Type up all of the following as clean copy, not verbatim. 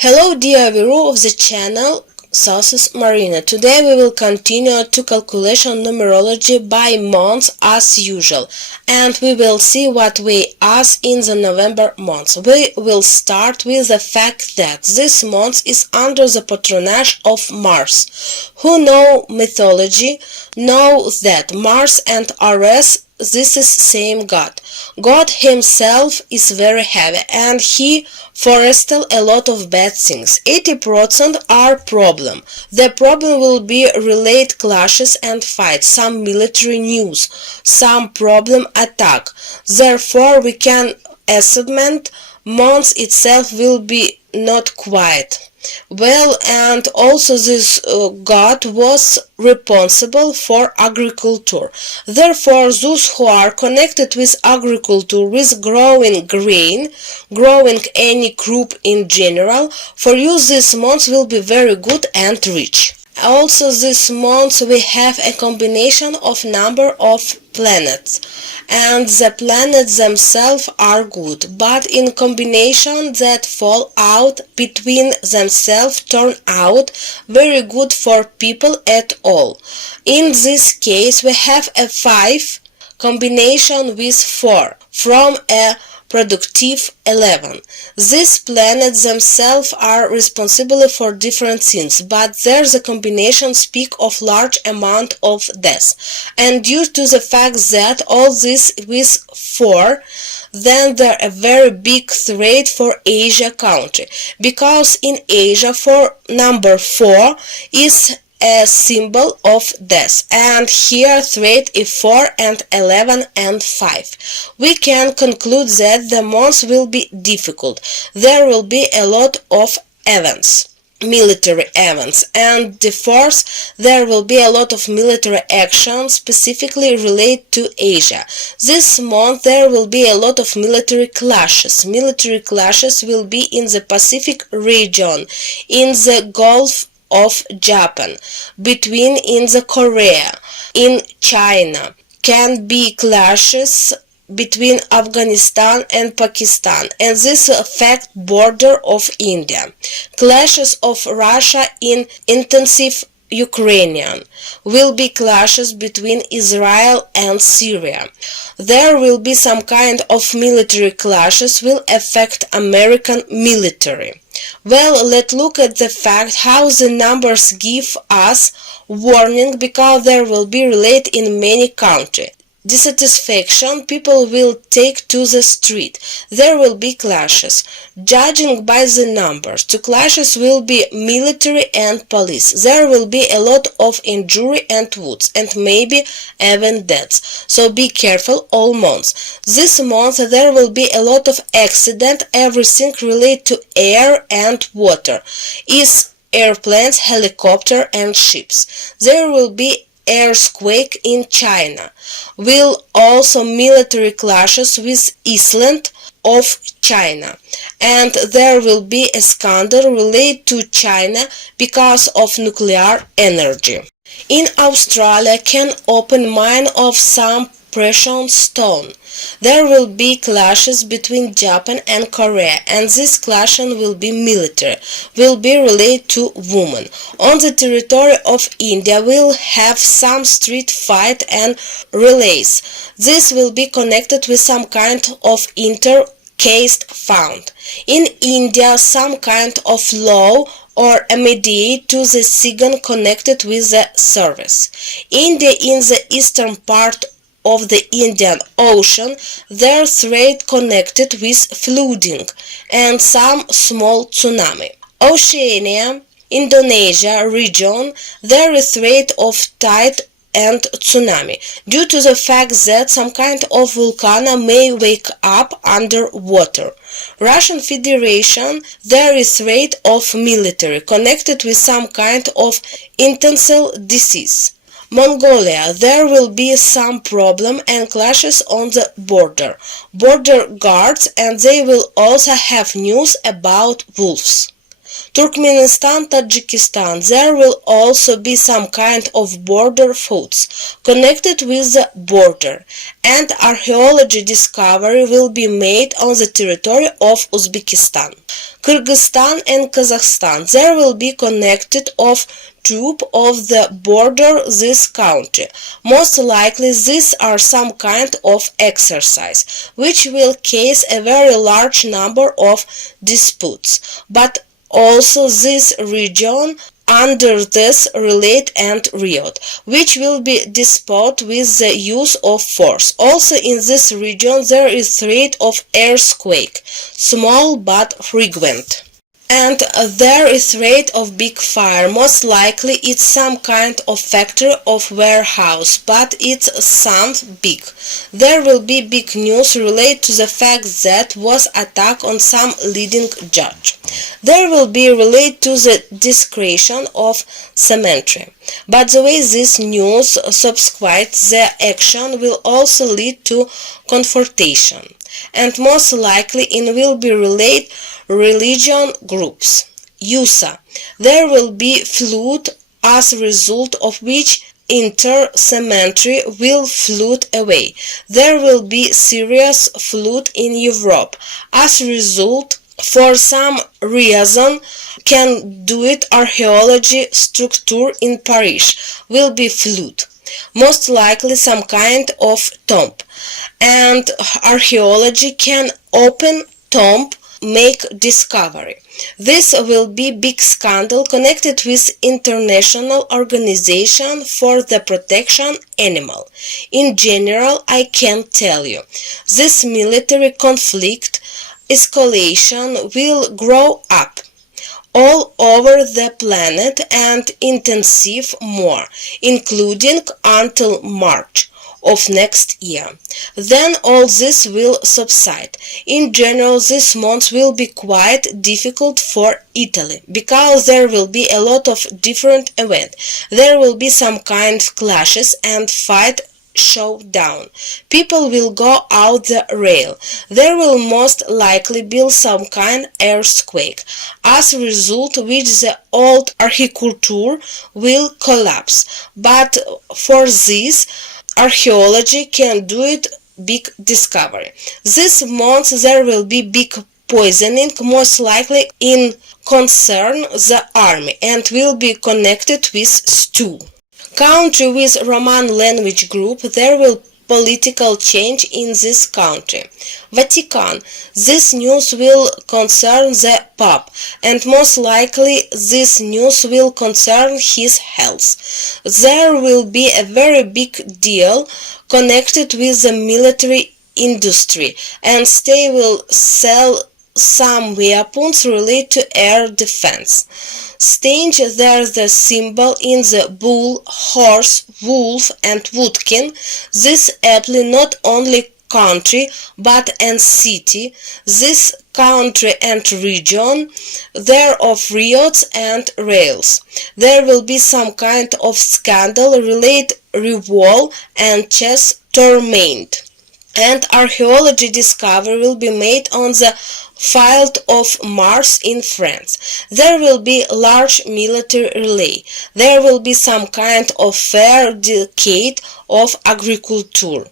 Hello dear viewer of the channel Sources Marina. Today we will continue to calculation numerology by months as usual, and we will see what we ask in the November month. We will start with the fact that this month is under the patronage of Mars. Who know mythology know that Mars and Ares, this is same god. God himself is very heavy and he forestel a lot of bad things. 80% are problem. The problem will be relate clashes and fights, some military news, some problem attack. Therefore we can assessment month itself will be not quiet. Well, and also this god was responsible for agriculture. Therefore, those who are connected with agriculture, with growing grain, growing any crop in general, for you this month will be very good and rich. Also this month we have a combination of number of planets, and the planets themselves are good, but in combination that fall out between themselves turn out very good for people at all. In this case we have a 5 combination with 4 from a productive 11. These planets themselves are responsible for different things, but there's a combination speak of large amount of death. And due to the fact that all this with 4, then there a very big threat for Asia country, because in Asia for number 4 is a symbol of death, and here threat is 4 and 11 and 5. We can conclude that the month will be difficult. There will be a lot of events, military events, and the fourth, there will be a lot of military action specifically related to Asia. This month there will be a lot of military clashes. Military clashes will be in the Pacific region, in the Gulf of Japan, between in the Korea, in China. Can be clashes between Afghanistan and Pakistan, and this affect border of India. Clashes of Russia in intensive Ukrainian. Will be clashes between Israel and Syria. There will be some kind of military clashes will affect American military. Well, let's look at the fact how the numbers give us warning, because there will be related in many countries. Dissatisfaction, people will take to the street. There will be clashes. Judging by the numbers, two clashes will be military and police. There will be a lot of injury and wounds, and maybe even deaths. So be careful all months. This month there will be a lot of accident, everything related to air and water. Is airplanes, helicopter and ships. There will be earthquake in China. Will also military clashes with Iceland of China, and there will be a scandal related to China because of nuclear energy. In Australia can open mine of some precious stone. There will be clashes between Japan and Korea, and this clashing will be military, will be related to women. On the territory of India will have some street fight and relays. This will be connected with some kind of intercaste found. In India some kind of law or a mediate to the signal connected with the service. India in the eastern part of the Indian Ocean, their threat connected with flooding and some small tsunami. Oceania, Indonesia region, there is threat of tide and tsunami, due to the fact that some kind of volcano may wake up underwater. Russian Federation, there is threat of military connected with some kind of intense disease. Mongolia, there will be some problem and clashes on the border guards, and they will also have news about wolves. Turkmenistan, Tajikistan, there will also be some kind of border feuds connected with the border, and archaeology discovery will be made on the territory of Uzbekistan. Kyrgyzstan and Kazakhstan. There will be connected of troop of the border this country. Most likely these are some kind of exercise, which will cause a very large number of disputes. But also this region under this relate and riot, which will be dispute with the use of force. Also in this region there is threat of earthquake, small but frequent. And there is threat of big fire. Most likely it's some kind of factory of warehouse, but it's sound big. There will be big news related to the fact that was attack on some leading judge. There will be related to the desecration of cemetery. But the way this news subscribes the action will also lead to confrontation. And most likely it will be related religion groups. USA. There will be flood as a result of which entire cemetery will flood away. There will be serious flood in Europe. As a result, for some reason, can do it archaeology structure in Paris will be flood. Most likely some kind of tomb. And archaeology can open tomb, make discovery. This will be big scandal connected with International Organization for the Protection Animal. In general, I can tell you, this military conflict escalation will grow up all over the planet and intensive more, including until March of next year. Then all this will subside. In general, this month will be quite difficult for Italy, because there will be a lot of different events. There will be some kind of clashes and fight showdown. People will go out the rail. There will most likely be some kind of earthquake, as a result which the old architecture will collapse. But for this, archaeology can do it big discovery. This month there will be big poisoning, most likely in concern the army, and will be connected with stew. Country with Roman language group, there will political change in this country. Vatican. This news will concern the Pope, and most likely this news will concern his health. There will be a very big deal connected with the military industry, and they will sell some weapons related to air defense. Stage there the symbol in the bull, horse, wolf and woodkin. This apply not only country but and city. This country and region there of riots and rails. There will be some kind of scandal related revolt and chess tournament. And archaeology discovery will be made on the field of Mars in France. There will be large military relay. There will be some kind of fair decade of agriculture.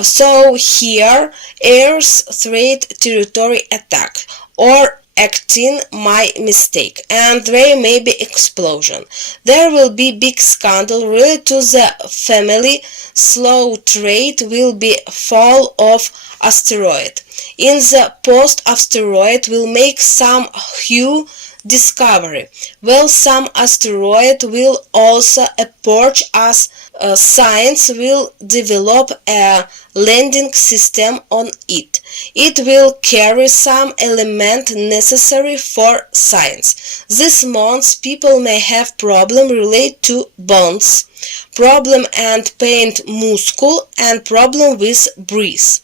So here, Earth threat territory attack or acting my mistake, and there may be explosion. There will be big scandal related to the family. Slow trade will be fall of asteroid. In the post-asteroid will make some huge discovery. Well, some asteroid will also approach us. Science will develop a landing system on it. It will carry some element necessary for science. This month people may have problem related to bones, problem and pain muscle, and problem with breath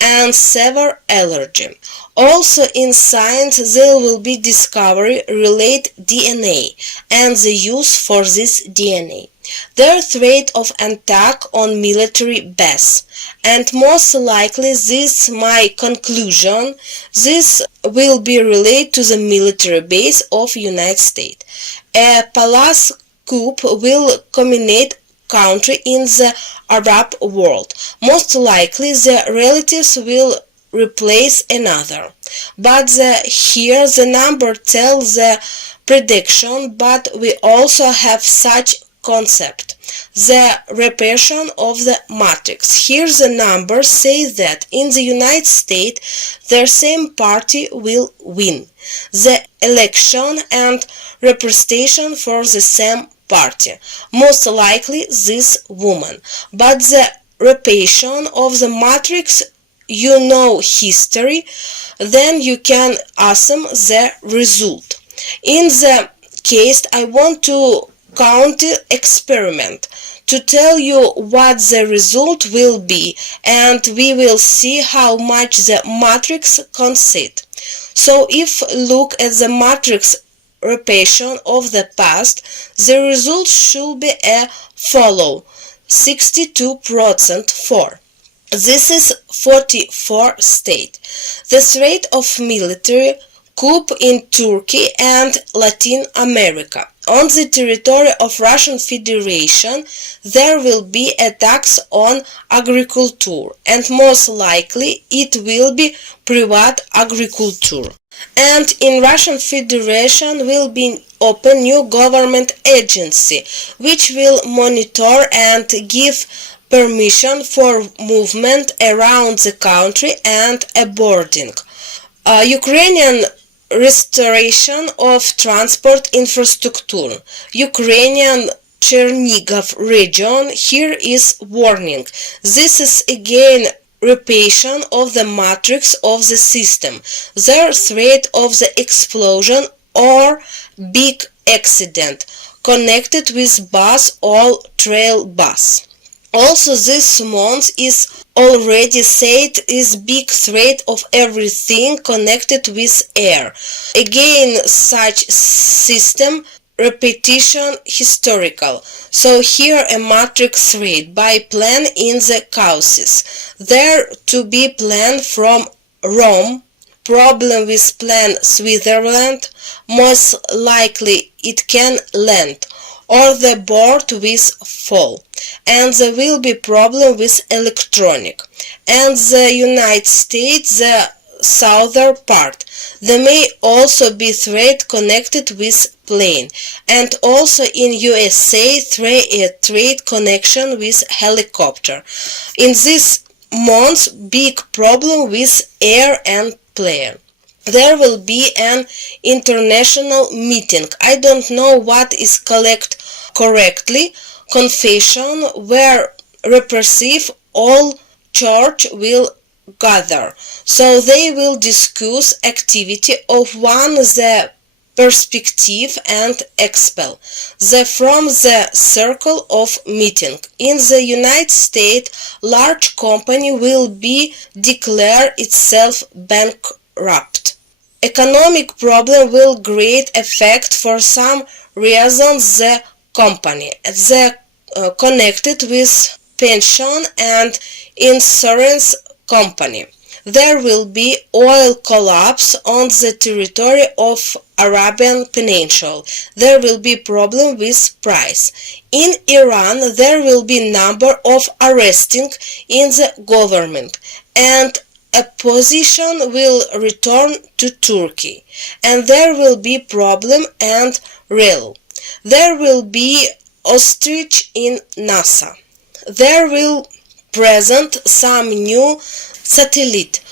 and severe allergy. Also in science there will be discovery related DNA and the use for this DNA. Their threat of attack on military base, and most likely this my conclusion, this will be related to the military base of United States. A palace coup will culminate country in the Arab world. Most likely the relatives will replace another. But here the number tells the prediction, but we also have such concept, the repression of the matrix. Here the number says that in the United States the same party will win the election and representation for the same party, most likely this woman. But the repression of the matrix, you know history, then you can assume the result. In the case, I want to counter experiment to tell you what the result will be, and we will see how much the matrix consists. So if look at the matrix repression of the past, the result should be a follow 62% for. This is 44 state. The threat of military coup in Turkey and Latin America. On the territory of Russian Federation there will be a tax on agriculture, and most likely it will be private agriculture. And in Russian Federation will be open new government agency which will monitor and give permission for movement around the country and boarding. Ukrainian restoration of transport infrastructure. Ukrainian Chernigov region, here is warning. This is again repression of the matrix of the system. The threat of the explosion or big accident connected with bus or trail bus. Also this month is already said is big threat of everything connected with air. Again such system repetition historical. So here a matrix threat by plan in the causes. There to be plan from Rome, problem with plan Switzerland, most likely it can land, or the board with fall, and there will be problem with electronic, and the United States the southern part. There may also be threat connected with plane, and also in USA trade connection with helicopter. In this month big problem with air and plane. There will be an international meeting. I don't know what is correctly. Confession where repressive all church will gather. So they will discuss activity of one the perspective and expel the from the circle of meeting. In the United States, large company will be declare itself bankrupt. Economic problem will great effect for some reasons the company the connected with pension and insurance company. There will be oil collapse on the territory of Arabian Peninsula. There will be problem with price. In Iran there will be number of arresting in the government, and opposition will return to Turkey, and there will be problem and real. There will be ostrich in NASA. There will present some new satellite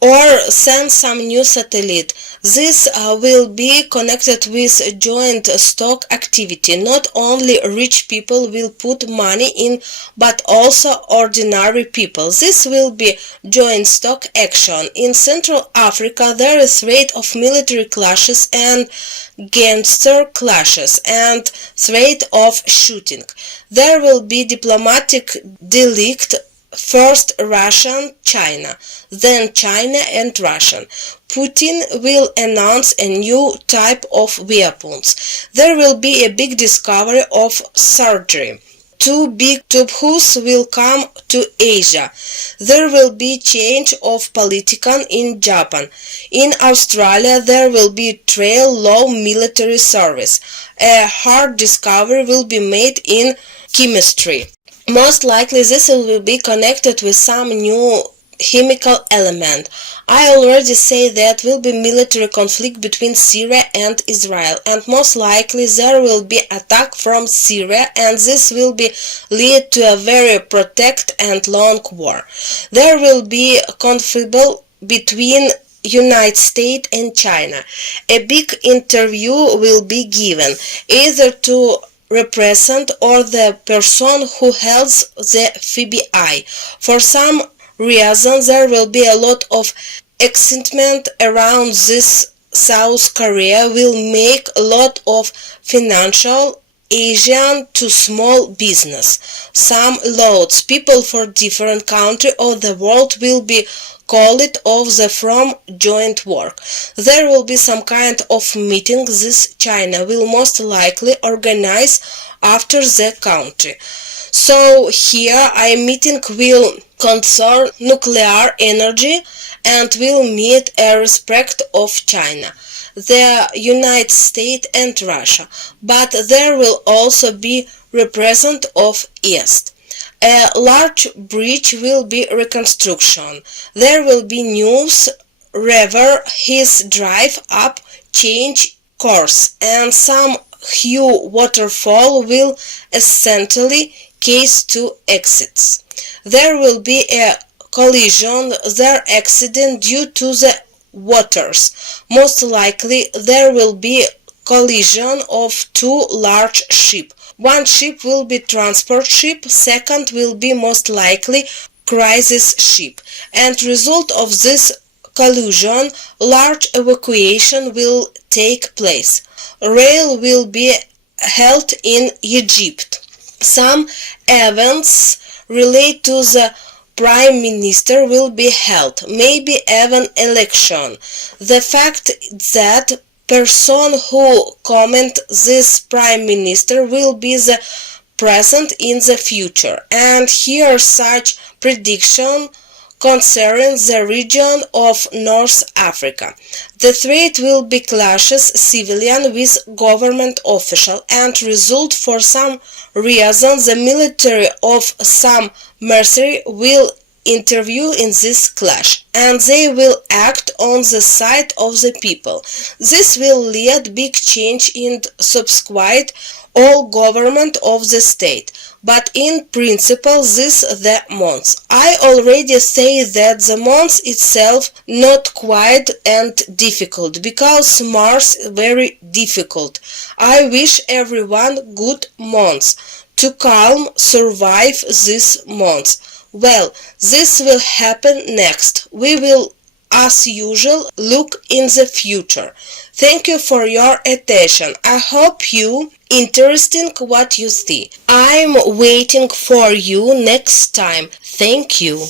or send some new satellite. This will be connected with joint stock activity. Not only rich people will put money in, but also ordinary people. This will be joint stock action. In Central Africa there is threat of military clashes and gangster clashes and threat of shooting. There will be diplomatic delict. First Russian, China, then China and Russian. Putin will announce a new type of weapons. There will be a big discovery of surgery. Two big tubes will come to Asia. There will be change of politician in Japan. In Australia there will be trail law military service. A hard discovery will be made in chemistry. Most likely this will be connected with some new chemical element. I already say that will be military conflict between Syria and Israel, and most likely there will be attack from Syria, and this will be lead to a very protracted and long war. There will be conflict between United States and China. A big interview will be given, either to represent or the person who holds the FBI. For some reason there will be a lot of excitement around this. South Korea will make a lot of financial Asian to small business. Some loads people for different country of the world will be called off the from joint work. There will be some kind of meeting this China will most likely organize after the country. So here a meeting will concern nuclear energy and will meet a respect of China, the United States and Russia, but there will also be represent of East. A large bridge will be reconstruction. There will be news river his drive up change course, and some huge waterfall will essentially case two exits. There will be a collision there accident due to the waters. Most likely there will be collision of two large ships. One ship will be transport ship, second will be most likely crisis ship. And result of this collision, large evacuation will take place. Rail will be held in Egypt. Some events relate to the Prime Minister will be held, maybe even election. The fact that person who comment this Prime Minister will be the present in the future, and here such prediction concerns the region of North Africa. The threat will be clashes civilian with government official and result for some reason the military of some mercenary will interview in this clash, and they will act on the side of the people. This will lead big change in subsequent all government of the state, but in principle this the month. I already say that the month itself not quite and difficult, because Mars very difficult. I wish everyone good month to calm survive this month. Well, this will happen next. We will, as usual, look in the future. Thank you for your attention. I hope you interesting what you see. I'm waiting for you next time. Thank you.